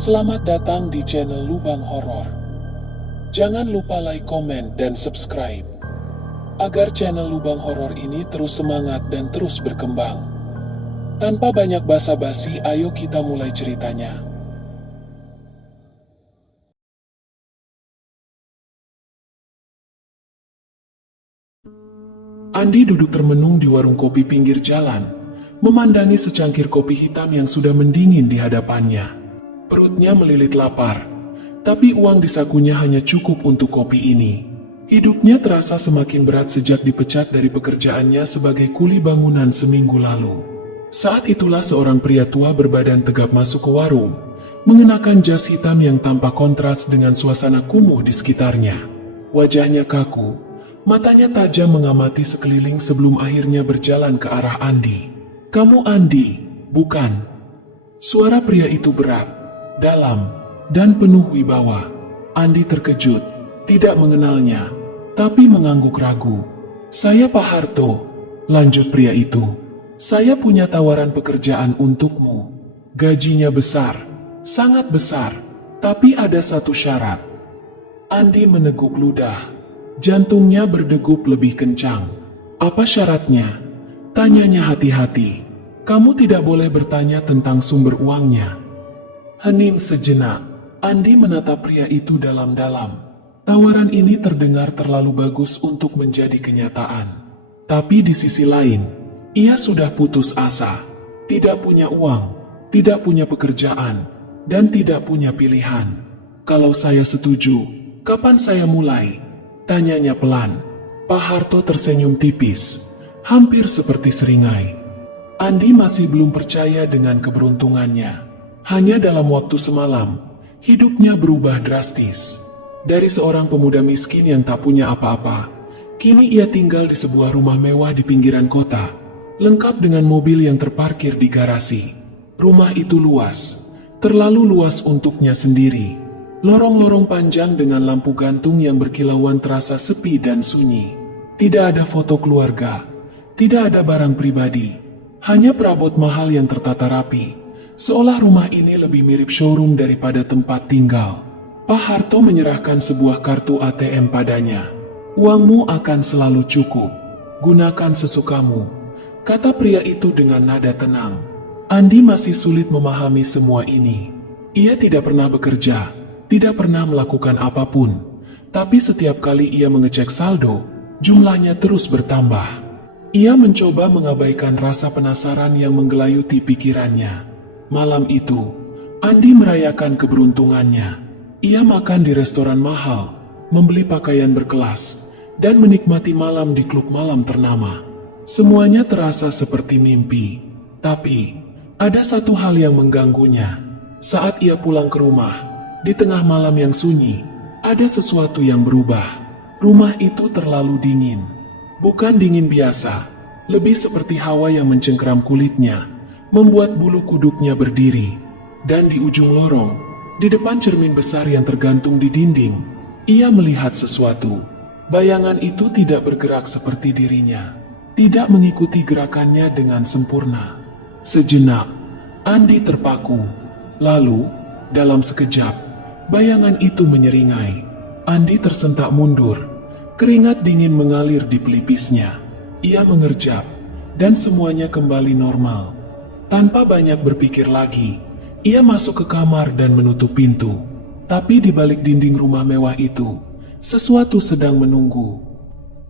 Selamat datang di channel Lubang Horor. Jangan lupa like, komen, dan subscribe agar channel Lubang Horor ini terus semangat dan terus berkembang. Tanpa banyak basa-basi, ayo kita mulai ceritanya. Andi duduk termenung di warung kopi pinggir jalan, memandangi secangkir kopi hitam yang sudah mendingin di hadapannya. Perutnya melilit lapar, tapi uang di sakunya hanya cukup untuk kopi ini. Hidupnya terasa semakin berat sejak dipecat dari pekerjaannya sebagai kuli bangunan seminggu lalu. Saat itulah seorang pria tua berbadan tegap masuk ke warung, mengenakan jas hitam yang tampak kontras dengan suasana kumuh di sekitarnya. Wajahnya kaku, matanya tajam mengamati sekeliling sebelum akhirnya berjalan ke arah Andi. "Kamu Andi, bukan?" Suara pria itu berat, dalam, dan penuh wibawa. Andi terkejut, tidak mengenalnya, tapi mengangguk ragu. "Saya Pak Harto," lanjut pria itu. "Saya punya tawaran pekerjaan untukmu. Gajinya besar, sangat besar, tapi ada satu syarat." Andi meneguk ludah, jantungnya berdegup lebih kencang. "Apa syaratnya?" tanyanya hati-hati. "Kamu tidak boleh bertanya tentang sumber uangnya." Hening sejenak, Andi menatap pria itu dalam-dalam. Tawaran ini terdengar terlalu bagus untuk menjadi kenyataan. Tapi di sisi lain, ia sudah putus asa. Tidak punya uang, tidak punya pekerjaan, dan tidak punya pilihan. "Kalau saya setuju, kapan saya mulai?" tanyanya pelan. Pak Harto tersenyum tipis, hampir seperti seringai. Andi masih belum percaya dengan keberuntungannya. Hanya dalam waktu semalam, hidupnya berubah drastis. Dari seorang pemuda miskin yang tak punya apa-apa, kini ia tinggal di sebuah rumah mewah di pinggiran kota, lengkap dengan mobil yang terparkir di garasi. Rumah itu luas, terlalu luas untuknya sendiri. Lorong-lorong panjang dengan lampu gantung yang berkilauan terasa sepi dan sunyi. Tidak ada foto keluarga, tidak ada barang pribadi, hanya perabot mahal yang tertata rapi. Seolah rumah ini lebih mirip showroom daripada tempat tinggal. Pak Harto menyerahkan sebuah kartu ATM padanya. "Uangmu akan selalu cukup. Gunakan sesukamu," kata pria itu dengan nada tenang. Andi masih sulit memahami semua ini. Ia tidak pernah bekerja, tidak pernah melakukan apapun. Tapi setiap kali ia mengecek saldo, jumlahnya terus bertambah. Ia mencoba mengabaikan rasa penasaran yang menggelayuti pikirannya. Malam itu, Andi merayakan keberuntungannya. Ia makan di restoran mahal, membeli pakaian berkelas, dan menikmati malam di klub malam ternama. Semuanya terasa seperti mimpi. Tapi, ada satu hal yang mengganggunya. Saat ia pulang ke rumah, di tengah malam yang sunyi, ada sesuatu yang berubah. Rumah itu terlalu dingin. Bukan dingin biasa, lebih seperti hawa yang mencengkeram kulitnya, membuat bulu kuduknya berdiri. Dan di ujung lorong, di depan cermin besar yang tergantung di dinding, ia melihat sesuatu. Bayangan itu tidak bergerak seperti dirinya, tidak mengikuti gerakannya dengan sempurna. Sejenak, Andi terpaku. Lalu, dalam sekejap, bayangan itu menyeringai. Andi tersentak mundur, keringat dingin mengalir di pelipisnya. Ia mengerjap, dan semuanya kembali normal. Tanpa banyak berpikir lagi, ia masuk ke kamar dan menutup pintu. Tapi di balik dinding rumah mewah itu, sesuatu sedang menunggu.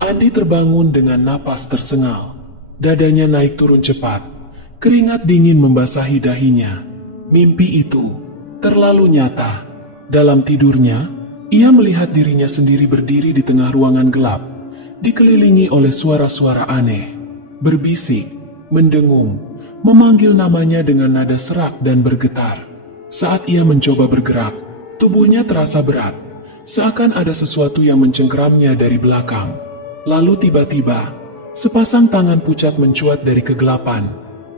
Andi terbangun dengan napas tersengal. Dadanya naik turun cepat. Keringat dingin membasahi dahinya. Mimpi itu terlalu nyata. Dalam tidurnya, ia melihat dirinya sendiri berdiri di tengah ruangan gelap, dikelilingi oleh suara-suara aneh, berbisik, mendengung, memanggil namanya dengan nada serak dan bergetar. Saat ia mencoba bergerak, tubuhnya terasa berat, seakan ada sesuatu yang mencengkeramnya dari belakang. Lalu tiba-tiba, sepasang tangan pucat mencuat dari kegelapan,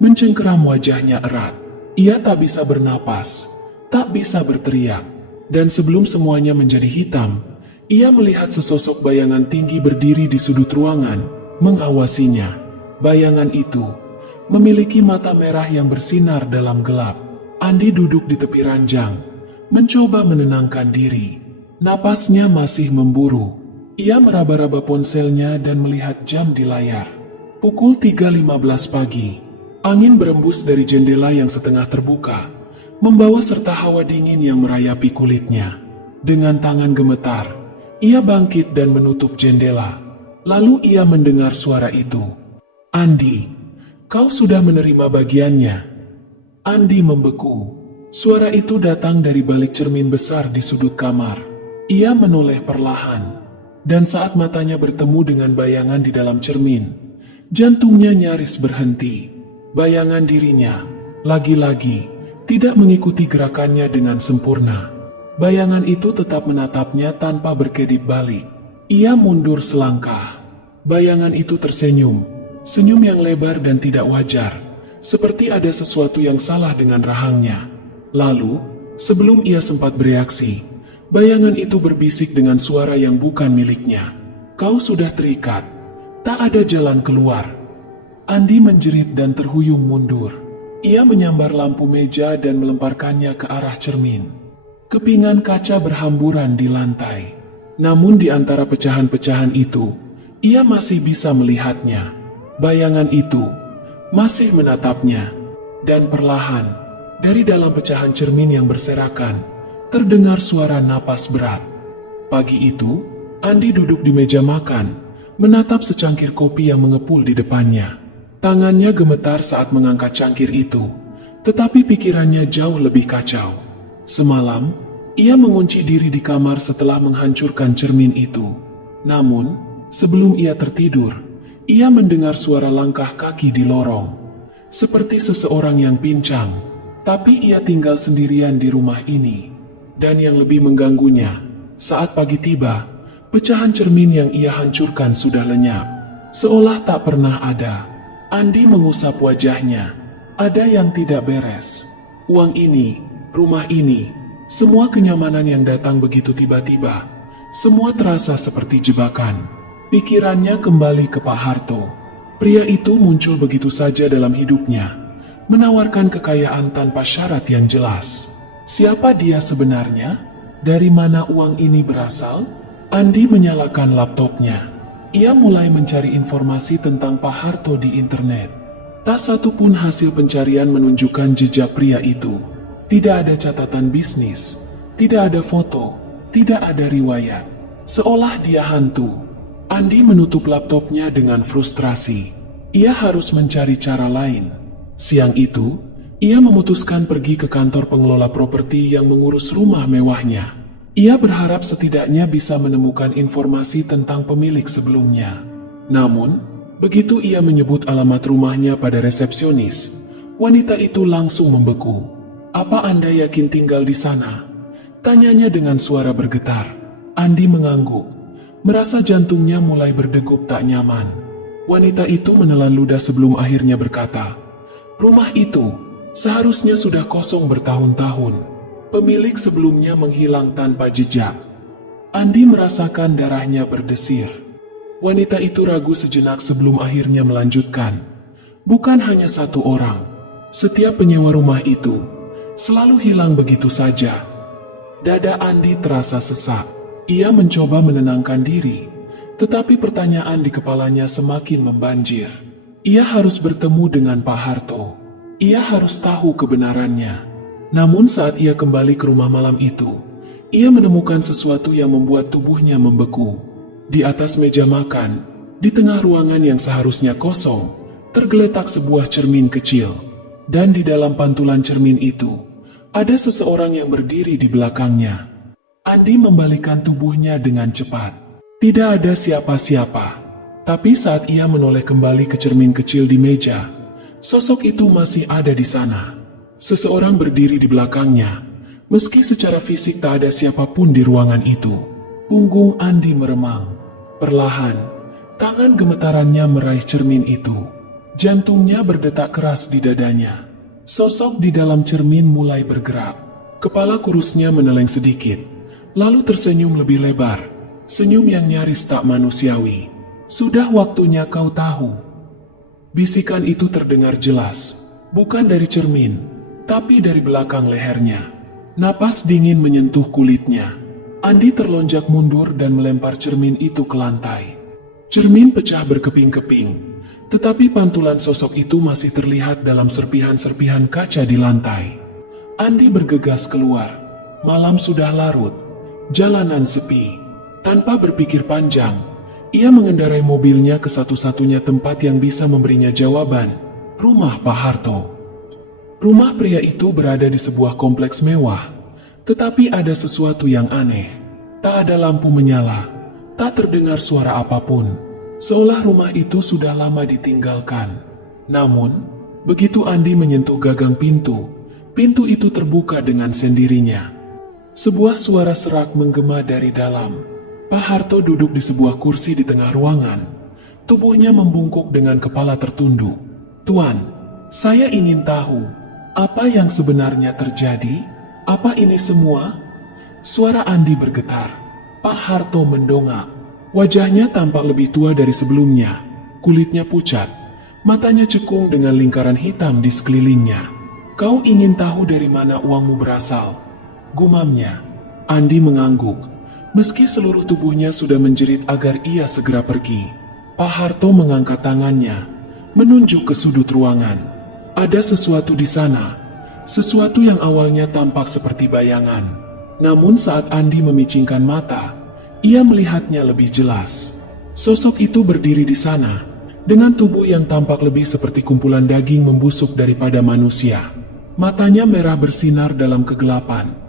mencengkeram wajahnya erat. Ia tak bisa bernapas, tak bisa berteriak, dan sebelum semuanya menjadi hitam, ia melihat sesosok bayangan tinggi berdiri di sudut ruangan, mengawasinya. Bayangan itu memiliki mata merah yang bersinar dalam gelap. Andi duduk di tepi ranjang, mencoba menenangkan diri. Napasnya masih memburu. Ia meraba-raba ponselnya dan melihat jam di layar. Pukul 3.15 pagi. Angin berembus dari jendela yang setengah terbuka, membawa serta hawa dingin yang merayapi kulitnya. Dengan tangan gemetar, ia bangkit dan menutup jendela. Lalu ia mendengar suara itu. "Andi, kau sudah menerima bagiannya." Andi membeku. Suara itu datang dari balik cermin besar di sudut kamar. Ia menoleh perlahan. Dan saat matanya bertemu dengan bayangan di dalam cermin, jantungnya nyaris berhenti. Bayangan dirinya, lagi-lagi, tidak mengikuti gerakannya dengan sempurna. Bayangan itu tetap menatapnya tanpa berkedip balik. Ia mundur selangkah. Bayangan itu tersenyum, senyum yang lebar dan tidak wajar, seperti ada sesuatu yang salah dengan rahangnya. Lalu, sebelum ia sempat bereaksi, bayangan itu berbisik dengan suara yang bukan miliknya. "Kau sudah terikat. Tak ada jalan keluar." Andi menjerit dan terhuyung mundur. Ia menyambar lampu meja dan melemparkannya ke arah cermin. Kepingan kaca berhamburan di lantai. Namun di antara pecahan-pecahan itu, ia masih bisa melihatnya. Bayangan itu masih menatapnya. Dan perlahan, dari dalam pecahan cermin yang berserakan, terdengar suara napas berat. Pagi itu, Andi duduk di meja makan, menatap secangkir kopi yang mengepul di depannya. Tangannya gemetar saat mengangkat cangkir itu, tetapi pikirannya jauh lebih kacau. Semalam, ia mengunci diri di kamar setelah menghancurkan cermin itu. Namun, sebelum ia tertidur, ia mendengar suara langkah kaki di lorong. Seperti seseorang yang pincang, tapi ia tinggal sendirian di rumah ini. Dan yang lebih mengganggunya, saat pagi tiba, pecahan cermin yang ia hancurkan sudah lenyap, seolah tak pernah ada. Andi mengusap wajahnya. Ada yang tidak beres. Uang ini, rumah ini, semua kenyamanan yang datang begitu tiba-tiba, semua terasa seperti jebakan. Pikirannya kembali ke Pak Harto. Pria itu muncul begitu saja dalam hidupnya, menawarkan kekayaan tanpa syarat yang jelas. Siapa dia sebenarnya? Dari mana uang ini berasal? Andi menyalakan laptopnya. Ia mulai mencari informasi tentang Pak Harto di internet. Tak satu pun hasil pencarian menunjukkan jejak pria itu. Tidak ada catatan bisnis, tidak ada foto, tidak ada riwayat. Seolah dia hantu. Andi menutup laptopnya dengan frustrasi. Ia harus mencari cara lain. Siang itu, ia memutuskan pergi ke kantor pengelola properti yang mengurus rumah mewahnya. Ia berharap setidaknya bisa menemukan informasi tentang pemilik sebelumnya. Namun, begitu ia menyebut alamat rumahnya pada resepsionis, wanita itu langsung membeku. "Apa Anda yakin tinggal di sana?" tanyanya dengan suara bergetar. Andi mengangguk, merasa jantungnya mulai berdegup tak nyaman. Wanita itu menelan ludah sebelum akhirnya berkata, "Rumah itu seharusnya sudah kosong bertahun-tahun. Pemilik sebelumnya menghilang tanpa jejak." Andi merasakan darahnya berdesir. Wanita itu ragu sejenak sebelum akhirnya melanjutkan. "Bukan hanya satu orang. Setiap penyewa rumah itu selalu hilang begitu saja." Dada Andi terasa sesak. Ia mencoba menenangkan diri, tetapi pertanyaan di kepalanya semakin membanjir. Ia harus bertemu dengan Pak Harto. Ia harus tahu kebenarannya. Namun saat ia kembali ke rumah malam itu, ia menemukan sesuatu yang membuat tubuhnya membeku. Di atas meja makan, di tengah ruangan yang seharusnya kosong, tergeletak sebuah cermin kecil. Dan di dalam pantulan cermin itu, ada seseorang yang berdiri di belakangnya. Andi membalikkan tubuhnya dengan cepat. Tidak ada siapa-siapa. Tapi saat ia menoleh kembali ke cermin kecil di meja, sosok itu masih ada di sana. Seseorang berdiri di belakangnya, meski secara fisik tak ada siapapun di ruangan itu. Punggung Andi meremang. Perlahan, tangan gemetarannya meraih cermin itu. Jantungnya berdetak keras di dadanya. Sosok di dalam cermin mulai bergerak. Kepala kurusnya meneleng sedikit, lalu tersenyum lebih lebar. Senyum yang nyaris tak manusiawi. "Sudah waktunya kau tahu." Bisikan itu terdengar jelas, bukan dari cermin, tapi dari belakang lehernya. Napas dingin menyentuh kulitnya. Andi terlonjak mundur dan melempar cermin itu ke lantai. Cermin pecah berkeping-keping, tetapi pantulan sosok itu masih terlihat dalam serpihan-serpihan kaca di lantai. Andi bergegas keluar. Malam sudah larut. Jalanan sepi. Tanpa berpikir panjang, ia mengendarai mobilnya ke satu-satunya tempat yang bisa memberinya jawaban, rumah Pak Harto. Rumah pria itu berada di sebuah kompleks mewah, tetapi ada sesuatu yang aneh. Tak ada lampu menyala, tak terdengar suara apapun, seolah rumah itu sudah lama ditinggalkan. Namun, begitu Andi menyentuh gagang pintu, pintu itu terbuka dengan sendirinya. Sebuah suara serak menggema dari dalam. Pak Harto duduk di sebuah kursi di tengah ruangan. Tubuhnya membungkuk dengan kepala tertunduk. "Tuan, saya ingin tahu, apa yang sebenarnya terjadi? Apa ini semua?" Suara Andi bergetar. Pak Harto mendongak. Wajahnya tampak lebih tua dari sebelumnya. Kulitnya pucat. Matanya cekung dengan lingkaran hitam di sekelilingnya. "Kau ingin tahu dari mana uangmu berasal?" gumamnya. Andi mengangguk. Meski seluruh tubuhnya sudah menjerit agar ia segera pergi. Pak Harto mengangkat tangannya, menunjuk ke sudut ruangan. Ada sesuatu di sana. Sesuatu yang awalnya tampak seperti bayangan. Namun saat Andi memicingkan mata, ia melihatnya lebih jelas. Sosok itu berdiri di sana, dengan tubuh yang tampak lebih seperti kumpulan daging membusuk daripada manusia. Matanya merah bersinar dalam kegelapan,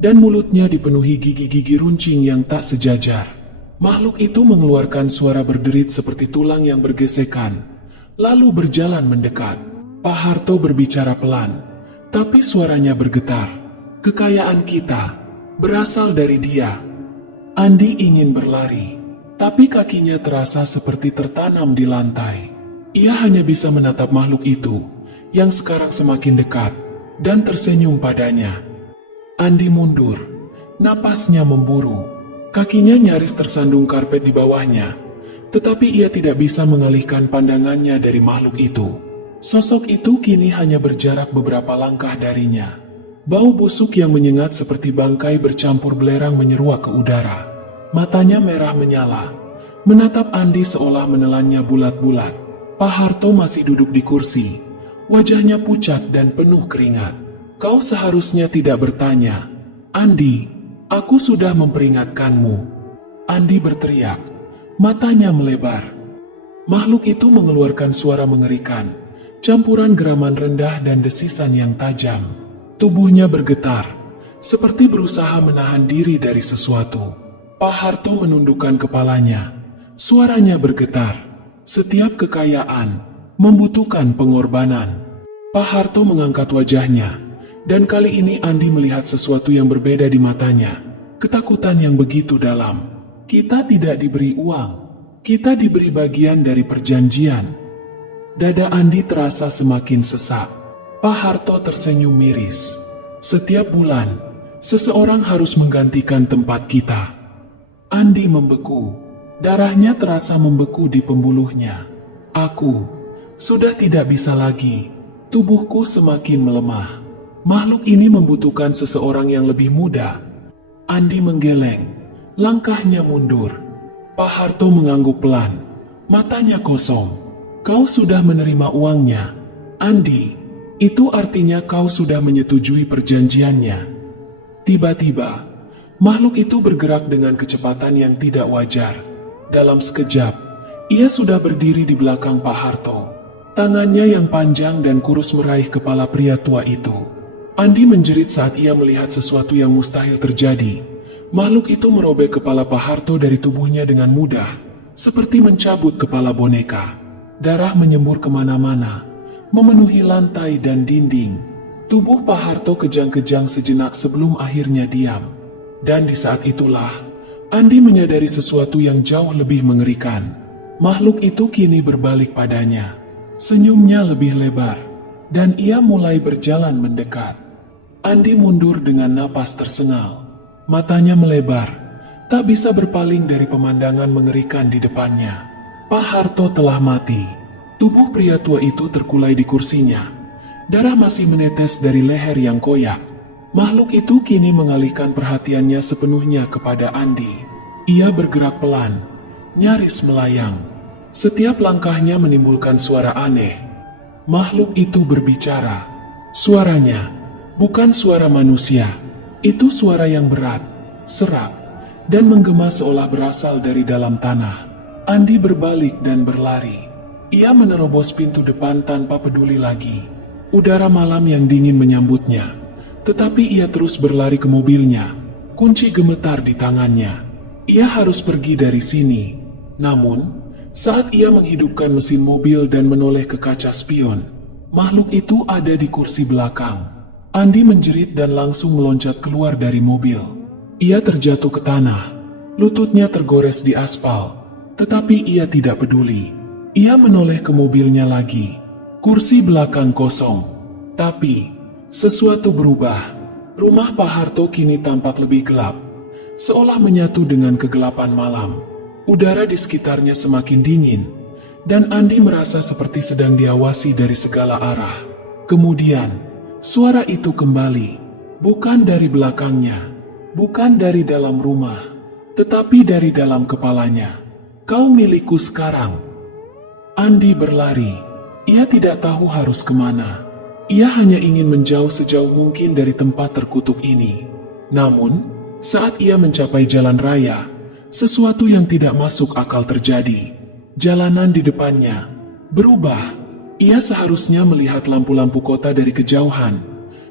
dan mulutnya dipenuhi gigi-gigi runcing yang tak sejajar. Makhluk itu mengeluarkan suara berderit seperti tulang yang bergesekan, lalu berjalan mendekat. Pak Harto berbicara pelan, tapi suaranya bergetar. "Kekayaan kita berasal dari dia." Andi ingin berlari, tapi kakinya terasa seperti tertanam di lantai. Ia hanya bisa menatap makhluk itu, yang sekarang semakin dekat, dan tersenyum padanya. Andi mundur, napasnya memburu, kakinya nyaris tersandung karpet di bawahnya, tetapi ia tidak bisa mengalihkan pandangannya dari makhluk itu. Sosok itu kini hanya berjarak beberapa langkah darinya. Bau busuk yang menyengat seperti bangkai bercampur belerang menyeruak ke udara. Matanya merah menyala, menatap Andi seolah menelannya bulat-bulat. Pak Harto masih duduk di kursi, wajahnya pucat dan penuh keringat. "Kau seharusnya tidak bertanya. Andi, aku sudah memperingatkanmu." Andi berteriak, matanya melebar. Makhluk itu mengeluarkan suara mengerikan, campuran geraman rendah dan desisan yang tajam. Tubuhnya bergetar, seperti berusaha menahan diri dari sesuatu. Pak Harto menundukkan kepalanya. Suaranya bergetar. "Setiap kekayaan membutuhkan pengorbanan." Pak Harto mengangkat wajahnya. Dan kali ini Andi melihat sesuatu yang berbeda di matanya. Ketakutan yang begitu dalam. "Kita tidak diberi uang. Kita diberi bagian dari perjanjian." Dada Andi terasa semakin sesak. Pak Harto tersenyum miris. "Setiap bulan, seseorang harus menggantikan tempat kita." Andi membeku. Darahnya terasa membeku di pembuluhnya. "Aku sudah tidak bisa lagi." Tubuhku semakin melemah. Makhluk ini membutuhkan seseorang yang lebih muda. Andi menggeleng, langkahnya mundur. Pak Harto mengangguk pelan, matanya kosong. "Kau sudah menerima uangnya, Andi. Itu artinya kau sudah menyetujui perjanjiannya." Tiba-tiba, makhluk itu bergerak dengan kecepatan yang tidak wajar. Dalam sekejap, ia sudah berdiri di belakang Pak Harto. Tangannya yang panjang dan kurus meraih kepala pria tua itu. Andi menjerit saat ia melihat sesuatu yang mustahil terjadi. Makhluk itu merobek kepala Pak Harto dari tubuhnya dengan mudah, seperti mencabut kepala boneka. Darah menyembur kemana-mana, memenuhi lantai dan dinding. Tubuh Pak Harto kejang-kejang sejenak sebelum akhirnya diam. Dan di saat itulah, Andi menyadari sesuatu yang jauh lebih mengerikan. Makhluk itu kini berbalik padanya. Senyumnya lebih lebar, dan ia mulai berjalan mendekat. Andi mundur dengan napas tersengal. Matanya melebar, tak bisa berpaling dari pemandangan mengerikan di depannya. Pak Harto telah mati. Tubuh pria tua itu terkulai di kursinya. Darah masih menetes dari leher yang koyak. Makhluk itu kini mengalihkan perhatiannya sepenuhnya kepada Andi. Ia bergerak pelan, nyaris melayang. Setiap langkahnya menimbulkan suara aneh. Makhluk itu berbicara. Suaranya bukan suara manusia. Itu suara yang berat, serak, dan menggema seolah berasal dari dalam tanah. Andi berbalik dan berlari. Ia menerobos pintu depan tanpa peduli lagi. Udara malam yang dingin menyambutnya. Tetapi ia terus berlari ke mobilnya. Kunci gemetar di tangannya. Ia harus pergi dari sini. Namun, saat ia menghidupkan mesin mobil dan menoleh ke kaca spion, makhluk itu ada di kursi belakang. Andi menjerit dan langsung meloncat keluar dari mobil. Ia terjatuh ke tanah. Lututnya tergores di aspal. Tetapi ia tidak peduli. Ia menoleh ke mobilnya lagi. Kursi belakang kosong. Tapi sesuatu berubah. Rumah Pak Harto kini tampak lebih gelap, seolah menyatu dengan kegelapan malam. Udara di sekitarnya semakin dingin, dan Andi merasa seperti sedang diawasi dari segala arah. Kemudian, suara itu kembali, bukan dari belakangnya, bukan dari dalam rumah, tetapi dari dalam kepalanya. Kau milikku sekarang. Andi berlari. Ia tidak tahu harus kemana. Ia hanya ingin menjauh sejauh mungkin dari tempat terkutuk ini. Namun, saat ia mencapai jalan raya, sesuatu yang tidak masuk akal terjadi. Jalanan di depannya berubah. Ia seharusnya melihat lampu-lampu kota dari kejauhan,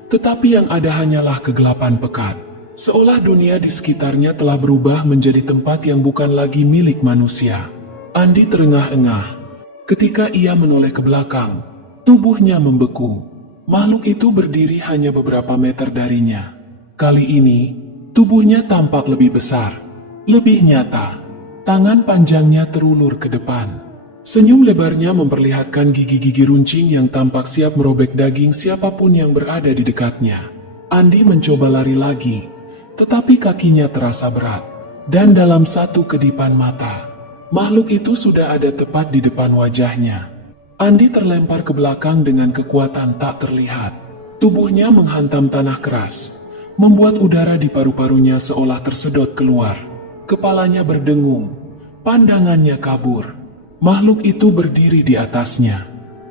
tetapi yang ada hanyalah kegelapan pekat. Seolah dunia di sekitarnya telah berubah menjadi tempat yang bukan lagi milik manusia. Andi terengah-engah. Ketika ia menoleh ke belakang, tubuhnya membeku. Makhluk itu berdiri hanya beberapa meter darinya. Kali ini, tubuhnya tampak lebih besar, lebih nyata. Tangan panjangnya terulur ke depan. Senyum lebarnya memperlihatkan gigi-gigi runcing yang tampak siap merobek daging siapapun yang berada di dekatnya. Andi mencoba lari lagi, tetapi kakinya terasa berat. Dan dalam satu kedipan mata, makhluk itu sudah ada tepat di depan wajahnya. Andi terlempar ke belakang dengan kekuatan tak terlihat. Tubuhnya menghantam tanah keras, membuat udara di paru-parunya seolah tersedot keluar. Kepalanya berdengung, pandangannya kabur. Makhluk itu berdiri di atasnya.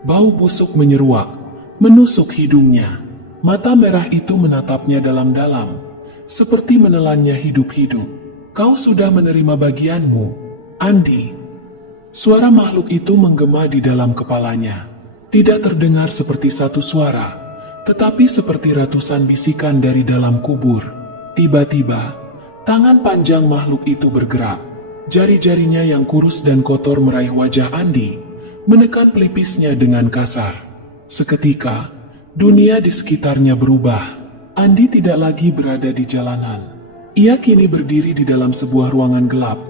Bau busuk menyeruak, menusuk hidungnya. Mata merah itu menatapnya dalam-dalam, seperti menelannya hidup-hidup. Kau sudah menerima bagianmu, Andi. Suara makhluk itu menggema di dalam kepalanya. Tidak terdengar seperti satu suara, tetapi seperti ratusan bisikan dari dalam kubur. Tiba-tiba, tangan panjang makhluk itu bergerak. Jari-jarinya yang kurus dan kotor meraih wajah Andi, menekan pelipisnya dengan kasar. Seketika, dunia di sekitarnya berubah. Andi tidak lagi berada di jalanan. Ia kini berdiri di dalam sebuah ruangan gelap,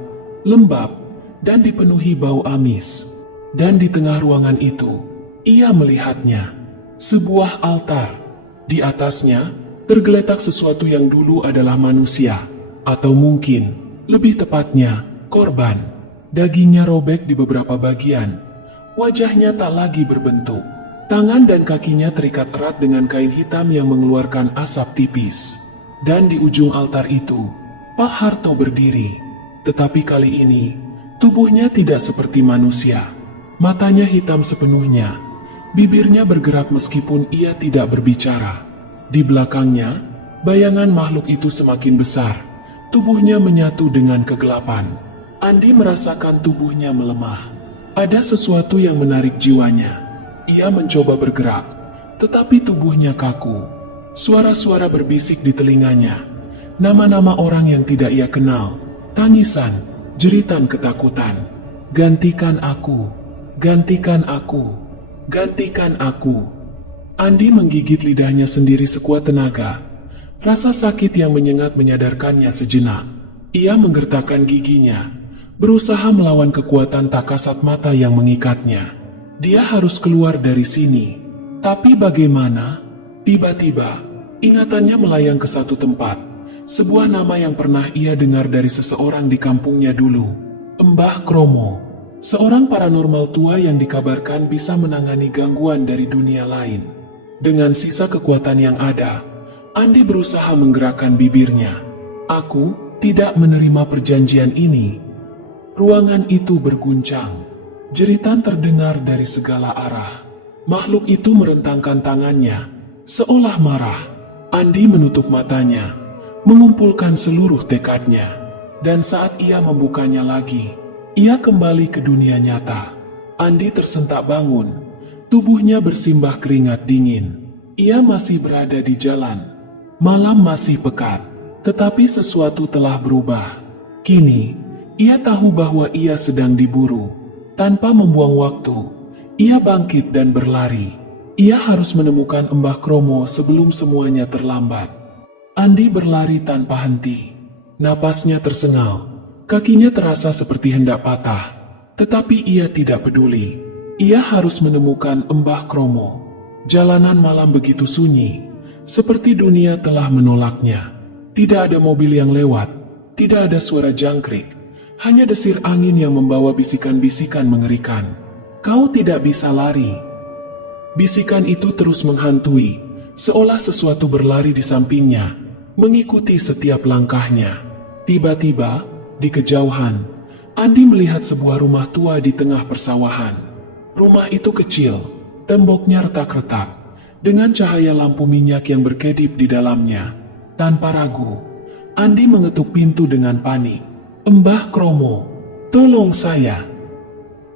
lembab, dan dipenuhi bau amis. Dan di tengah ruangan itu, ia melihatnya. Sebuah altar. Di atasnya, tergeletak sesuatu yang dulu adalah manusia. Atau mungkin, lebih tepatnya, korban. Dagingnya robek di beberapa bagian. Wajahnya tak lagi berbentuk. Tangan dan kakinya terikat erat dengan kain hitam yang mengeluarkan asap tipis. Dan di ujung altar itu, Pak Harto berdiri. Tetapi kali ini, tubuhnya tidak seperti manusia. Matanya hitam sepenuhnya. Bibirnya bergerak meskipun ia tidak berbicara. Di belakangnya, bayangan makhluk itu semakin besar. Tubuhnya menyatu dengan kegelapan. Andi merasakan tubuhnya melemah. Ada sesuatu yang menarik jiwanya. Ia mencoba bergerak, tetapi tubuhnya kaku. Suara-suara berbisik di telinganya. Nama-nama orang yang tidak ia kenal. Tangisan, jeritan ketakutan. Gantikan aku, gantikan aku, gantikan aku. Andi menggigit lidahnya sendiri sekuat tenaga. Rasa sakit yang menyengat menyadarkannya sejenak. Ia menggertakkan giginya, berusaha melawan kekuatan tak kasat mata yang mengikatnya. Dia harus keluar dari sini. Tapi bagaimana? Tiba-tiba, ingatannya melayang ke satu tempat. Sebuah nama yang pernah ia dengar dari seseorang di kampungnya dulu. Mbah Kromo. Seorang paranormal tua yang dikabarkan bisa menangani gangguan dari dunia lain. Dengan sisa kekuatan yang ada, Andi berusaha menggerakkan bibirnya. Aku tidak menerima perjanjian ini. Ruangan itu berguncang. Jeritan terdengar dari segala arah. Makhluk itu merentangkan tangannya, seolah marah. Andi menutup matanya, mengumpulkan seluruh tekadnya. Dan saat ia membukanya lagi, ia kembali ke dunia nyata. Andi tersentak bangun, tubuhnya bersimbah keringat dingin. Ia masih berada di jalan. Malam masih pekat, tetapi sesuatu telah berubah. Kini, ia tahu bahwa ia sedang diburu. Tanpa membuang waktu, ia bangkit dan berlari. Ia harus menemukan Mbah Kromo sebelum semuanya terlambat. Andi berlari tanpa henti. Napasnya tersengal, kakinya terasa seperti hendak patah. Tetapi ia tidak peduli. Ia harus menemukan Mbah Kromo. Jalanan malam begitu sunyi, seperti dunia telah menolaknya. Tidak ada mobil yang lewat, tidak ada suara jangkrik, hanya desir angin yang membawa bisikan-bisikan mengerikan. Kau tidak bisa lari. Bisikan itu terus menghantui, seolah sesuatu berlari di sampingnya, mengikuti setiap langkahnya. Tiba-tiba, di kejauhan, Andi melihat sebuah rumah tua di tengah persawahan. Rumah itu kecil, temboknya retak-retak, dengan cahaya lampu minyak yang berkedip di dalamnya. Tanpa ragu, Andi mengetuk pintu dengan panik. Mbah Kromo, tolong saya.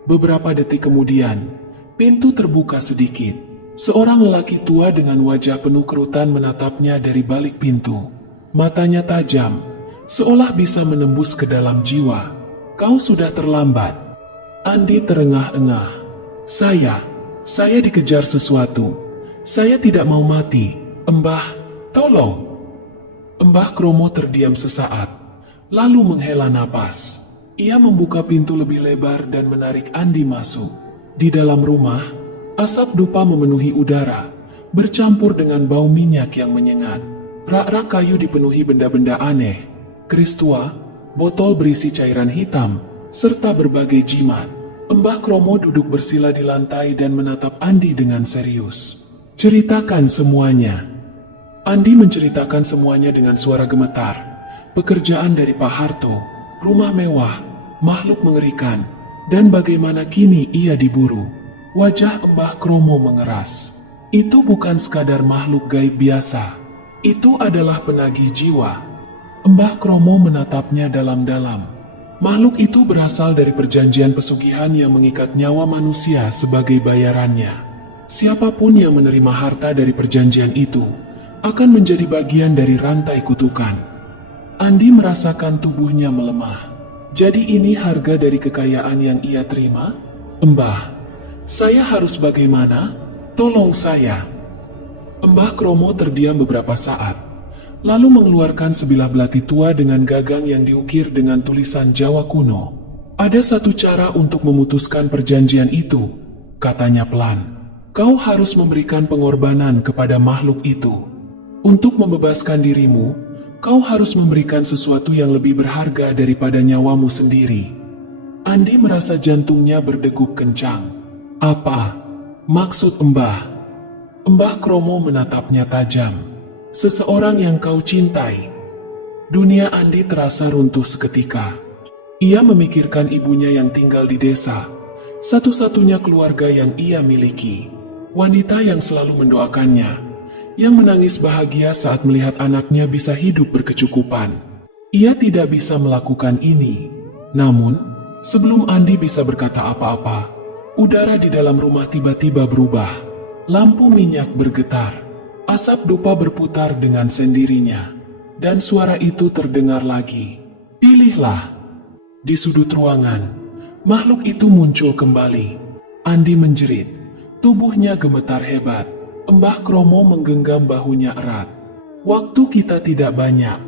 Beberapa detik kemudian, pintu terbuka sedikit. Seorang lelaki tua dengan wajah penuh kerutan menatapnya dari balik pintu. Matanya tajam, seolah bisa menembus ke dalam jiwa. Kau sudah terlambat. Andi terengah-engah. Saya dikejar sesuatu. Saya tidak mau mati. Mbah, tolong. Mbah Kromo terdiam sesaat, lalu menghela napas. Ia membuka pintu lebih lebar dan menarik Andi masuk. Di dalam rumah, asap dupa memenuhi udara, bercampur dengan bau minyak yang menyengat. Rak-rak kayu dipenuhi benda-benda aneh, keris tua, botol berisi cairan hitam, serta berbagai jimat. Mbah Kromo duduk bersila di lantai dan menatap Andi dengan serius. Ceritakan semuanya. Andi menceritakan semuanya dengan suara gemetar. Pekerjaan dari Pak Harto, rumah mewah, makhluk mengerikan, dan bagaimana kini ia diburu. Wajah Mbah Kromo mengeras. Itu bukan sekadar makhluk gaib biasa. Itu adalah penagih jiwa. Mbah Kromo menatapnya dalam-dalam. Makhluk itu berasal dari perjanjian pesugihan yang mengikat nyawa manusia sebagai bayarannya. Siapapun yang menerima harta dari perjanjian itu akan menjadi bagian dari rantai kutukan. Andi merasakan tubuhnya melemah. Jadi ini harga dari kekayaan yang ia terima? Mbah, saya harus bagaimana? Tolong saya. Mbah Kromo terdiam beberapa saat, lalu mengeluarkan sebilah belati tua dengan gagang yang diukir dengan tulisan Jawa kuno. Ada satu cara untuk memutuskan perjanjian itu, katanya pelan. Kau harus memberikan pengorbanan kepada makhluk itu. Untuk membebaskan dirimu, kau harus memberikan sesuatu yang lebih berharga daripada nyawamu sendiri. Andi merasa jantungnya berdegup kencang. Apa maksud Mbah? Mbah Kromo menatapnya tajam. Seseorang yang kau cintai. Dunia Andi terasa runtuh seketika. Ia memikirkan ibunya yang tinggal di desa, satu-satunya keluarga yang ia miliki. Wanita yang selalu mendoakannya, yang menangis bahagia saat melihat anaknya bisa hidup berkecukupan. Ia tidak bisa melakukan ini. Namun, sebelum Andi bisa berkata apa-apa, udara di dalam rumah tiba-tiba berubah. Lampu minyak bergetar, asap dupa berputar dengan sendirinya, dan suara itu terdengar lagi. Pilihlah. Di sudut ruangan, makhluk itu muncul kembali. Andi menjerit. Tubuhnya gemetar hebat. Mbah Kromo menggenggam bahunya erat. Waktu kita tidak banyak.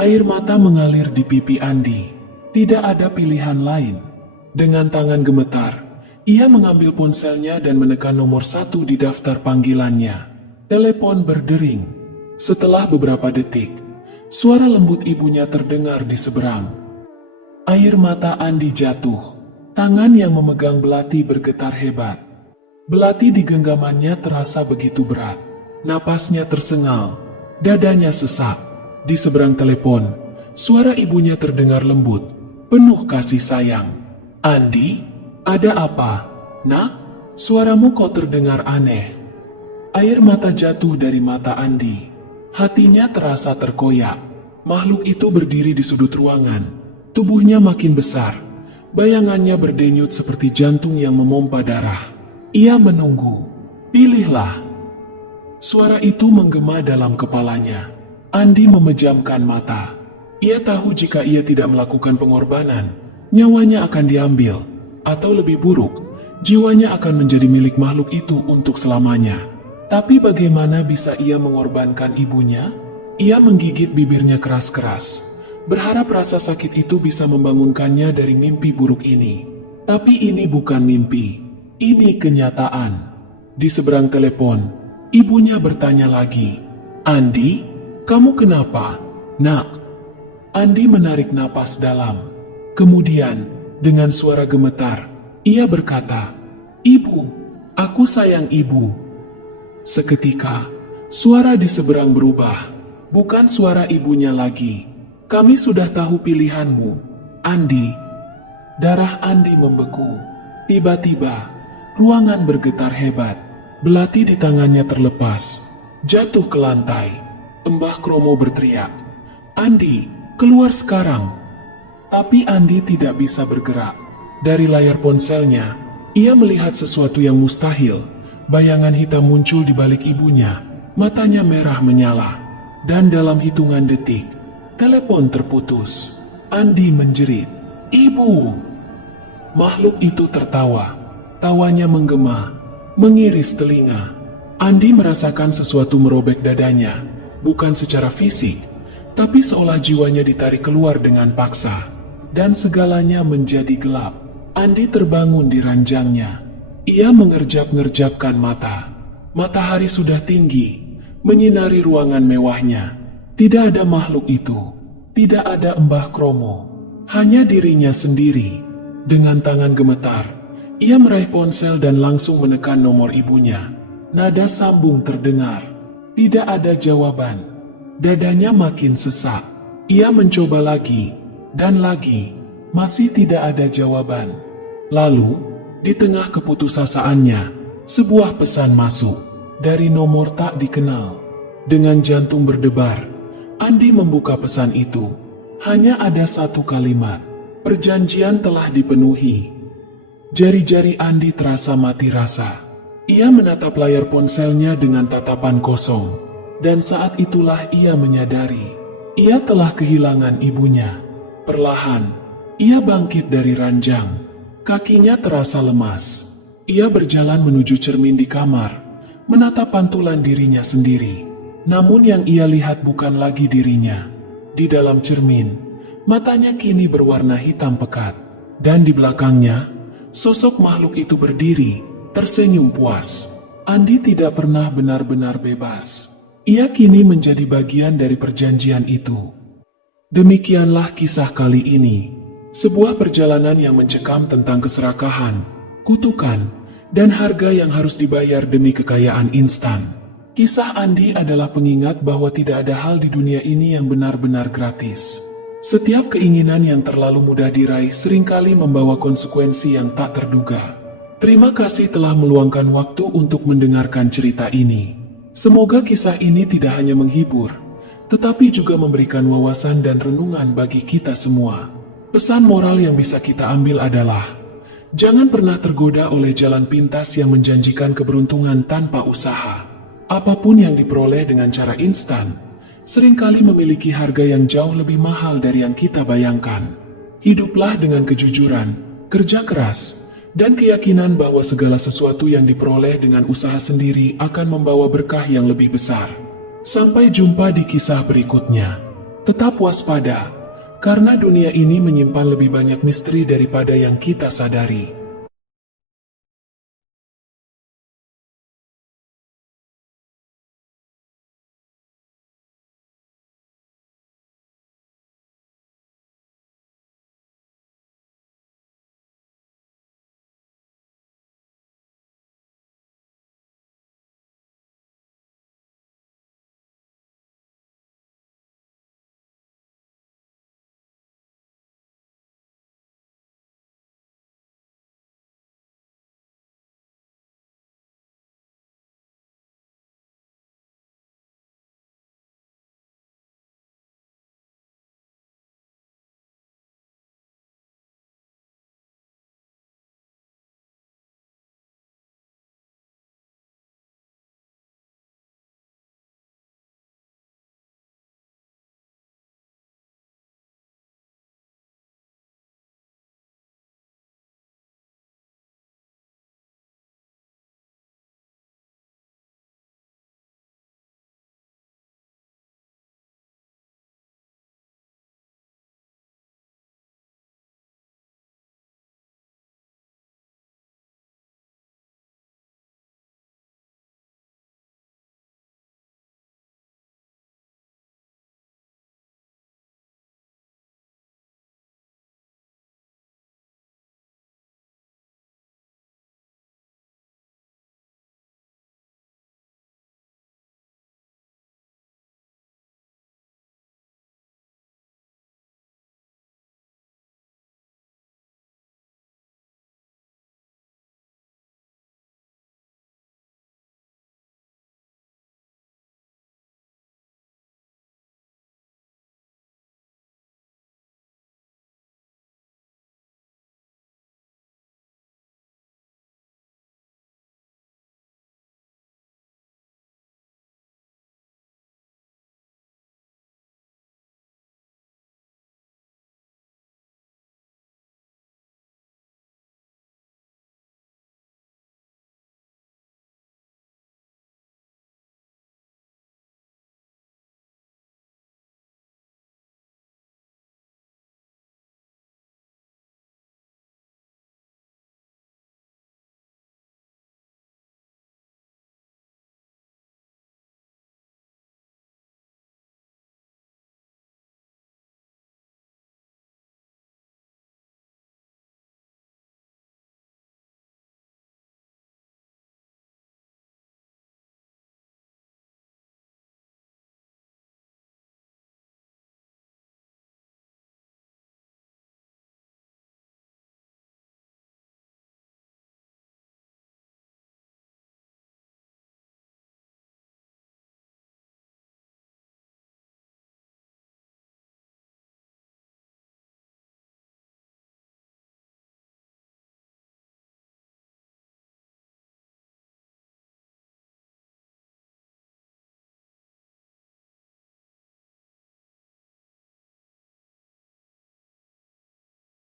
Air mata mengalir di pipi Andi. Tidak ada pilihan lain. Dengan tangan gemetar, ia mengambil ponselnya dan menekan nomor 1 di daftar panggilannya. Telepon berdering. Setelah beberapa detik, suara lembut ibunya terdengar di seberang. Air mata Andi jatuh. Tangan yang memegang belati bergetar hebat. Belati di genggamannya terasa begitu berat. Napasnya tersengal. Dadanya sesak. Di seberang telepon, suara ibunya terdengar lembut, penuh kasih sayang. "Andi, ada apa? Nak, suaramu kok terdengar aneh?" Air mata jatuh dari mata Andi. Hatinya terasa terkoyak. Makhluk itu berdiri di sudut ruangan. Tubuhnya makin besar. Bayangannya berdenyut seperti jantung yang memompa darah. Ia menunggu. "Pilihlah." Suara itu menggema dalam kepalanya. Andi memejamkan mata. Ia tahu jika ia tidak melakukan pengorbanan, nyawanya akan diambil, atau lebih buruk, jiwanya akan menjadi milik makhluk itu untuk selamanya. Tapi bagaimana bisa ia mengorbankan ibunya? Ia menggigit bibirnya keras-keras, berharap rasa sakit itu bisa membangunkannya dari mimpi buruk ini. Tapi ini bukan mimpi, ini kenyataan. Di seberang telepon, ibunya bertanya lagi, "Andi, kamu kenapa, Nak?" Andi menarik napas dalam. Kemudian, dengan suara gemetar, ia berkata, "Ibu, aku sayang ibu." Seketika, suara di seberang berubah. Bukan suara ibunya lagi. "Kami sudah tahu pilihanmu, Andi." Darah Andi membeku. Tiba-tiba, ruangan bergetar hebat. Belati di tangannya terlepas, jatuh ke lantai. Mbah Kromo berteriak, "Andi, keluar sekarang!" Tapi Andi tidak bisa bergerak. Dari layar ponselnya, ia melihat sesuatu yang mustahil. Bayangan hitam muncul di balik ibunya, matanya merah menyala. Dan dalam hitungan detik, telepon terputus. Andi menjerit, "Ibu!" Makhluk itu tertawa. Tawanya menggema, mengiris telinga. Andi merasakan sesuatu merobek dadanya, bukan secara fisik, tapi seolah jiwanya ditarik keluar dengan paksa. Dan segalanya menjadi gelap. Andi terbangun di ranjangnya. Ia mengerjap-ngerjapkan mata. Matahari sudah tinggi, menyinari ruangan mewahnya. Tidak ada makhluk itu. Tidak ada Mbah Kromo. Hanya dirinya sendiri. Dengan tangan gemetar, ia meraih ponsel dan langsung menekan nomor ibunya. Nada sambung terdengar. Tidak ada jawaban. Dadanya makin sesak. Ia mencoba lagi, dan lagi. Masih tidak ada jawaban. Lalu, di tengah keputusasaannya, sebuah pesan masuk dari nomor tak dikenal. Dengan jantung berdebar, Andi membuka pesan itu. Hanya ada satu kalimat, "Perjanjian telah dipenuhi." Jari-jari Andi terasa mati rasa. Ia menatap layar ponselnya dengan tatapan kosong, dan saat itulah ia menyadari, ia telah kehilangan ibunya. Perlahan, ia bangkit dari ranjang. Kakinya terasa lemas. Ia berjalan menuju cermin di kamar, menatap pantulan dirinya sendiri. Namun yang ia lihat bukan lagi dirinya. Di dalam cermin, matanya kini berwarna hitam pekat. Dan di belakangnya, sosok makhluk itu berdiri, tersenyum puas. Andi tidak pernah benar-benar bebas. Ia kini menjadi bagian dari perjanjian itu. Demikianlah kisah kali ini. Sebuah perjalanan yang mencekam tentang keserakahan, kutukan, dan harga yang harus dibayar demi kekayaan instan. Kisah Andi adalah pengingat bahwa tidak ada hal di dunia ini yang benar-benar gratis. Setiap keinginan yang terlalu mudah diraih seringkali membawa konsekuensi yang tak terduga. Terima kasih telah meluangkan waktu untuk mendengarkan cerita ini. Semoga kisah ini tidak hanya menghibur, tetapi juga memberikan wawasan dan renungan bagi kita semua. Pesan moral yang bisa kita ambil adalah, jangan pernah tergoda oleh jalan pintas yang menjanjikan keberuntungan tanpa usaha. Apapun yang diperoleh dengan cara instan, seringkali memiliki harga yang jauh lebih mahal dari yang kita bayangkan. Hiduplah dengan kejujuran, kerja keras, dan keyakinan bahwa segala sesuatu yang diperoleh dengan usaha sendiri akan membawa berkah yang lebih besar. Sampai jumpa di kisah berikutnya. Tetap waspada, karena dunia ini menyimpan lebih banyak misteri daripada yang kita sadari.